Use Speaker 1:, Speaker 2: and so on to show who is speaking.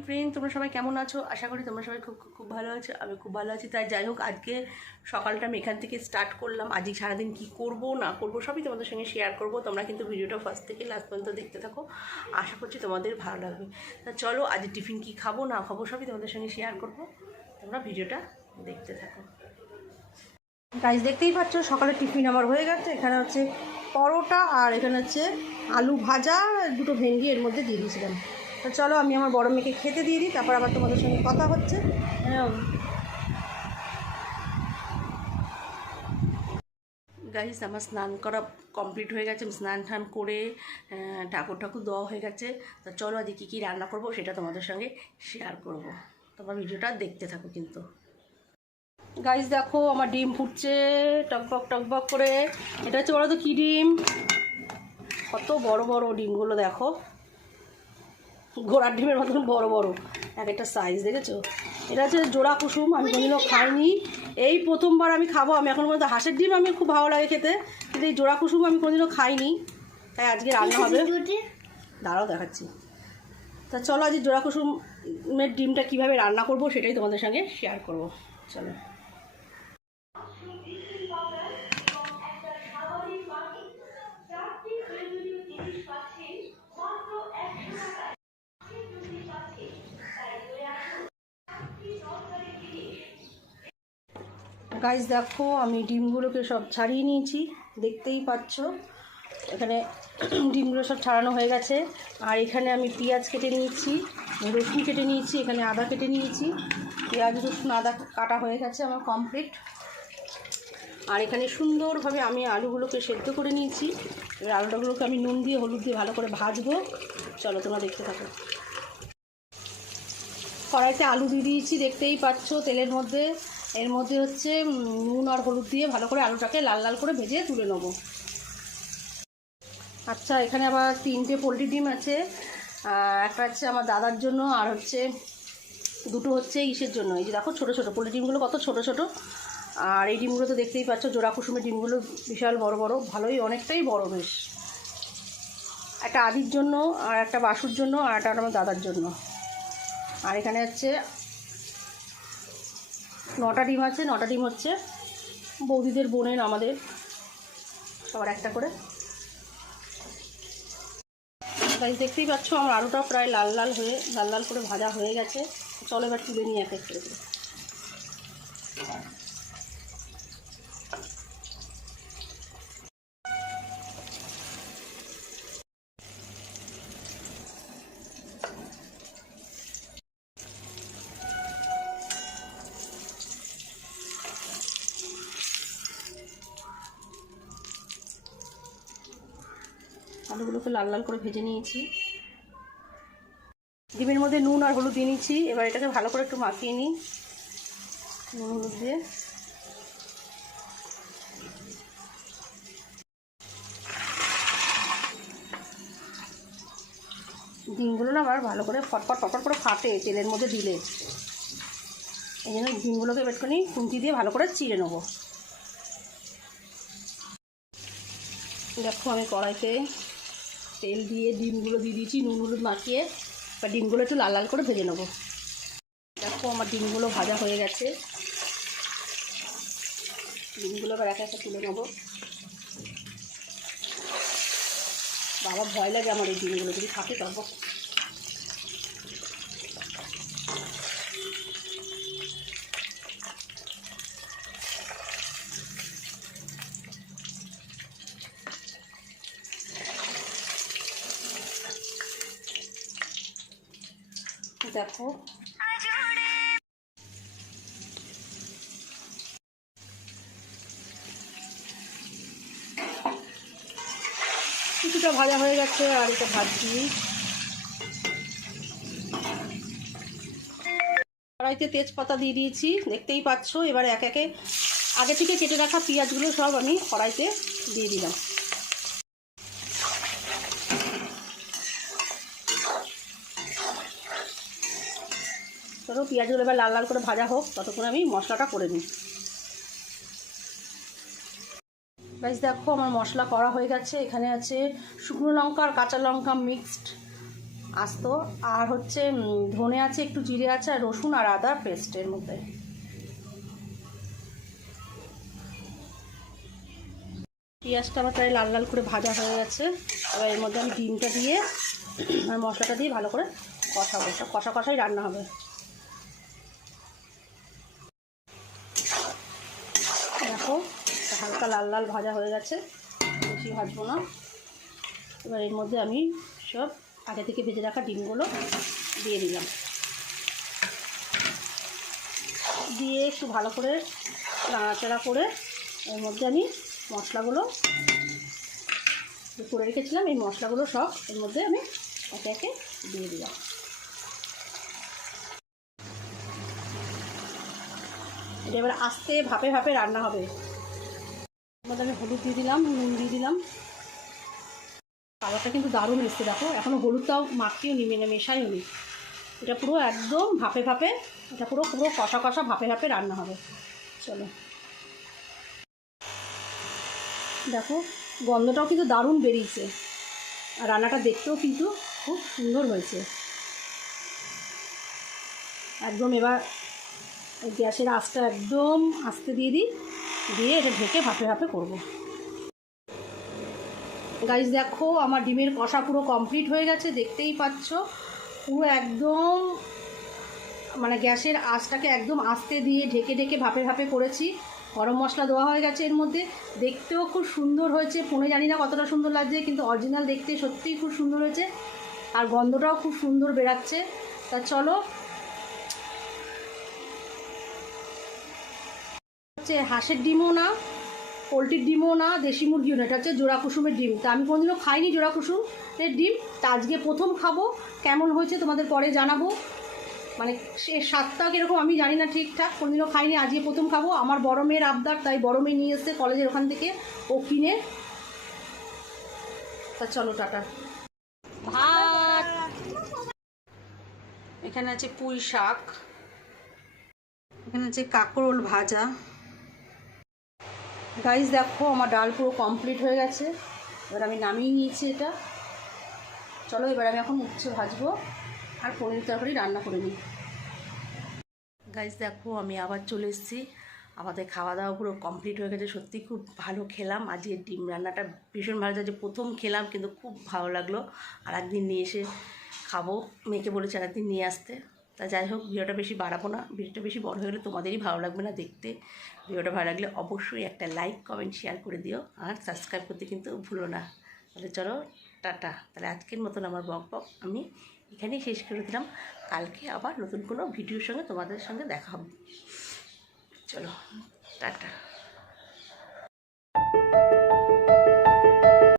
Speaker 1: Morning friend তোমরা সবাই কেমন আছো? আশা করি তোমরা সবাই খুব, খুব- ভালো আছো আমি খুব ভালো আছি। তাই যাই হোক, আজকে সকালটা আমি এখান থেকে স্টার্ট করলাম। আজকে সারাদিন কি করব, না করব, সবই তোমাদের সঙ্গে শেয়ার করব। তোমরা কিন্তু ভিডিওটা ফার্স্ট থেকে লাস্ট পর্যন্ত দেখতে থাকো। আশা করছি তোমাদের ভালো লাগবে। তা চলো, আজ টিফিন কি খাব, না খাব, সবই তোমাদের সঙ্গে শেয়ার করব। তোমরা ভিডিওটা দেখতে থাকো। গাইজ দেখতেই পাচ্ছ, সকালে টিফিন আমার হয়ে গেছে। এখানে হচ্ছে পরোটা আর এখানে হচ্ছে আলু ভাজা, দুটো ভেন্ডি এর মধ্যে দিয়ে দিয়েছিলাম। তো চলো আমি আমার বড় মেয়েকে খেতে দিয়ে দিই, তারপর আবার তোমাদের সঙ্গে কথা হচ্ছে। গাইস আমার স্নান করা কমপ্লিট হয়ে গেছে স্নান টান করে ঠাকুর ঠাকুর দেওয়া হয়ে গেছে। তো চলো আজকে কী কী রান্না করব সেটা তোমাদের সঙ্গে শেয়ার করব। তোমার ভিডিওটা দেখতে থাকো কিন্তু। গাইস দেখো, আমার ডিম ফুটছে টকবক টকবক করে। এটা হচ্ছে বলো তো কী ডিম? কত বড় বড় ডিমগুলো দেখো। ঘোড়ার ডিমের মতন বড় বড়। এক একটা সাইজ দেখেছ? এটা হচ্ছে জোড়া কুসুম আমি কোনোদিনও খাইনি। এই প্রথমবার আমি খাব আমি এখন পর্যন্ত হাঁসের ডিম আমি খুব ভালো লাগে খেতে কিন্তু এই জোড়া কুসুম আমি কোনোদিনও খাইনি। তাই আজকে রান্না হবে। দাঁড়াও দেখাচ্ছি। তা চলো আজ জোড়া কুসুমের ডিমটা কীভাবে রান্না করব সেটাই তোমাদের সঙ্গে শেয়ার করব। চলো। গাইজ দেখো, আমি ডিমগুলোকে সব ছাড়িয়ে নিয়েছি। দেখতেই পাচ্ছ। এখানে ডিমগুলো সব ছাড়ানো হয়ে গেছে। আর এখানে আমি পেঁয়াজ কেটে নিয়েছি, রসুন কেটে নিয়েছি, এখানে আদা কেটে নিয়েছি। পেঁয়াজ, রসুন, আদা কাটা হয়ে গেছে আমার কমপ্লিট আর এখানে সুন্দরভাবে আমি আলুগুলোকে সেদ্ধ করে নিয়েছি। এবার আলুটাগুলোকে আমি নুন দিয়ে, হলুদ দিয়ে ভালো করে ভাজবো। চলো, তোমরা দেখতে থাকো। কড়াইতে আলু দিয়ে দিয়েছি, দেখতেই পাচ্ছ তেলের মধ্যে। এর মধ্যে হচ্ছে নুন আর হলুদ দিয়ে ভালো করে আলুটাকে লাল লাল করে ভেজে তুলে নেব। আচ্ছা এখানে আবার তিনটে পোলট্রি ডিম আছে। একটা হচ্ছে আমার দাদার জন্য, আর হচ্ছে দুটো হচ্ছে ইসের জন্য। এই যে দেখো, ছোটো ছোটো পোলট্রি ডিমগুলো কত ছোটো ছোটো। আর এই ডিমগুলো তো দেখতেই পাচ্ছ, জোড়া কুসুমের ডিমগুলো বিশাল বড় বড়, ভালোই, অনেকটাই বড় বেশ। একটা আদির জন্য, আর একটা বাসুর জন্য, আর একটা আমার দাদার জন্য। আর এখানে হচ্ছে নটা ডিম আছে, নটা ডিম হচ্ছে বৌদিদের বোনের আমাদের। সবার একটা করে। গাইজ দেখতেই পাচ্ছ আমার আলুটা প্রায় লাল লাল হয়ে, লাল লাল করে ভাজা হয়ে গেছে। চলো এবার তুলে নিয়ে এক এক করে। আলুগুলোকে লাল লাল করে ভেজে নিয়েছি। ডিমের মধ্যে নুন আর হলুদ দিয়ে নিচ্ছি। এবার এটাকে ভালো করে একটু মাখিয়ে নিই। নুন, হলুদ দিয়ে। ডিমগুলো না আবার ভালো করে ফটফট ফটফট করে ফাটে তেলের মধ্যে দিলে। এই জন্য ডিমগুলোকে একটুখানি খুন্তি দিয়ে ভালো করে চিড়ে নেব। দেখো আমি কড়াইতে তেল দিয়ে ডিমগুলো দিয়ে দিয়েছি, নুন হলুদ মাখিয়ে বা ডিমগুলো একটু লাল লাল করে ভেজে নেব। দেখো আমার ডিমগুলো ভাজা হয়ে গেছে। ডিমগুলো এবার একা একটা তুলে নেব। বাবা ভয় লাগে আমার এই ডিমগুলো যদি থাকে তবে দেখো। কিছুটা ভাজা হয়ে গেছে আর এটা ভাজছি। কড়াইতে তেজপাতা দিয়ে দিয়েছি, দেখতেই পাচ্ছ। এবার এক একে আগে থেকে কেটে রাখা পেঁয়াজগুলো সব আমি কড়াইতে দিয়ে দিলাম। চলো পেঁয়াজগুলো এবার লাল লাল করে ভাজা হোক, ততক্ষণ আমি মশলাটা করে নিই। গাইজ দেখো, আমার মশলা করা হয়ে গেছে। এখানে আছে শুকনো লঙ্কা আর কাঁচা লঙ্কা মিক্সড আস্ত। আর হচ্ছে ধনে আছে, একটু জিরে আছে, আর রসুন আর আদা পেস্টের মধ্যে। পেঁয়াজটা আমার প্রায় লাল লাল করে ভাজা হয়ে গেছে। এবার এর মধ্যে আমি ডিমটা দিয়ে, আর মশলাটা দিয়ে ভালো করে কষাবো। সব কষা কষাই রান্না হবে দেখো হালকা লাল লাল ভাজা হয়ে গেছে। বেশি ভাজবো না। এবার এর মধ্যে আমি সব আগে থেকে ভেজে রাখা ডিমগুলো দিয়ে দিলাম। দিয়ে একটু ভালো করে নাড়াচাড়া করে এর মধ্যে আমি মশলাগুলো করে রেখেছিলাম। এই মশলাগুলো সব এর মধ্যে আমি একে একে দিয়ে দিলাম। এটা এবার আস্তে ভাপে ভাপে রান্না হবে। মধ্যে আমি হলুদ দিয়ে দিলাম, নুন দিয়ে দিলাম। কালারটা কিন্তু দারুণ এসছে, দেখো। এখনও হলুদটাও মাখিও নি, মেনে মেশাইও নি। এটা পুরো একদম ভাপে ভাপে, এটা পুরো পুরো কষা কষা ভাপে ভাপে রান্না হবে। চলো। দেখো, গন্ধটাও কিন্তু দারুণ বেরিয়েছে। আর রান্নাটা দেখতেও কিন্তু খুব সুন্দর হয়েছে। একদম এবার গ্যাসের আঁচটা একদম আস্তে দিয়ে দিই। দিয়ে এটা ঢেকে ভাপে ভাপে করব। গাইজ দেখো, আমার ডিমের কষা পুরো কমপ্লিট হয়ে গেছে, দেখতেই পাচ্ছ। পুরো একদম মানে গ্যাসের আঁচটাকে একদম আস্তে দিয়ে ঢেকে ঢেকে ভাপে ভাপে করেছি। গরম মশলা দেওয়া হয়ে গেছে এর মধ্যে। দেখতেও খুব সুন্দর হয়েছে ফোনে জানি না কতটা সুন্দর লাগছে, কিন্তু অরিজিনাল দেখতে সত্যিই খুব সুন্দর হয়েছে। আর গন্ধটাও খুব সুন্দর বেরাচ্ছে তা চলো হচ্ছে হাঁসের ডিমও না, পোলট্রির ডিমও না, দেশি মুরগিও না, এটা হচ্ছে জোড়া কুসুমের ডিম। তা আমি কোনোদিনও খাইনি জোড়া কুসুমের ডিম। তা আজকে প্রথম খাব, কেমন হয়েছে তোমাদের পরে জানাব। মানে সে স্বাদটা কীরকম আমি জানি না ঠিকঠাক, কোনোদিনও খাইনি, আজকে প্রথম খাব। আমার বড় মেয়ের আবদার, তাই বড় মেয়ে নিয়ে এসছে কলেজের ওখান থেকে, ও কিনে। তা চলো টাটা। ভাত। এখানে আছে পুঁই শাক। এখানে আছে কাঁকরোল ভাজা। গাইস দেখো, আমার ডাল পুরো কমপ্লিট হয়ে গেছে। এবার আমি নামিয়ে নিয়েছি এটা। চলো, এবার আমি এখন উচ্ছে ভাজবো আর পনির তরকারি রান্না করে নিই। গাইস দেখো, আমি আবার চলে এসেছি। আমাদের খাওয়া দাওয়া পুরো কমপ্লিট হয়ে গেছে। সত্যি খুব ভালো খেলাম। আজকে ডিম রান্নাটা ভীষণ ভালো লাগছে প্রথম খেলাম, কিন্তু খুব ভালো লাগল। আর একদিন নিয়ে এসে খাব। মেয়েকে বলেছে আর একদিন নিয়ে আসতে। তা যাই হোক, ভিডিওটা বেশি বাড়াবো না। ভিডিওটা বেশি বড় হয়ে গেলে তোমাদেরই ভালো লাগবে না দেখতে। ভিডিওটা ভালো লাগলে অবশ্যই একটা লাইক, কমেন্ট শেয়ার করে দিও। আর সাবস্ক্রাইব করতে কিন্তু ভুলো না। তাহলে চলো, টাটা। তাহলে আজকের মতন আমার বক বক আমি এখানেই শেষ করে দিলাম। কালকে আবার নতুন কোনো ভিডিওর সঙ্গে তোমাদের সঙ্গে দেখা হবে। চলো, টাটা।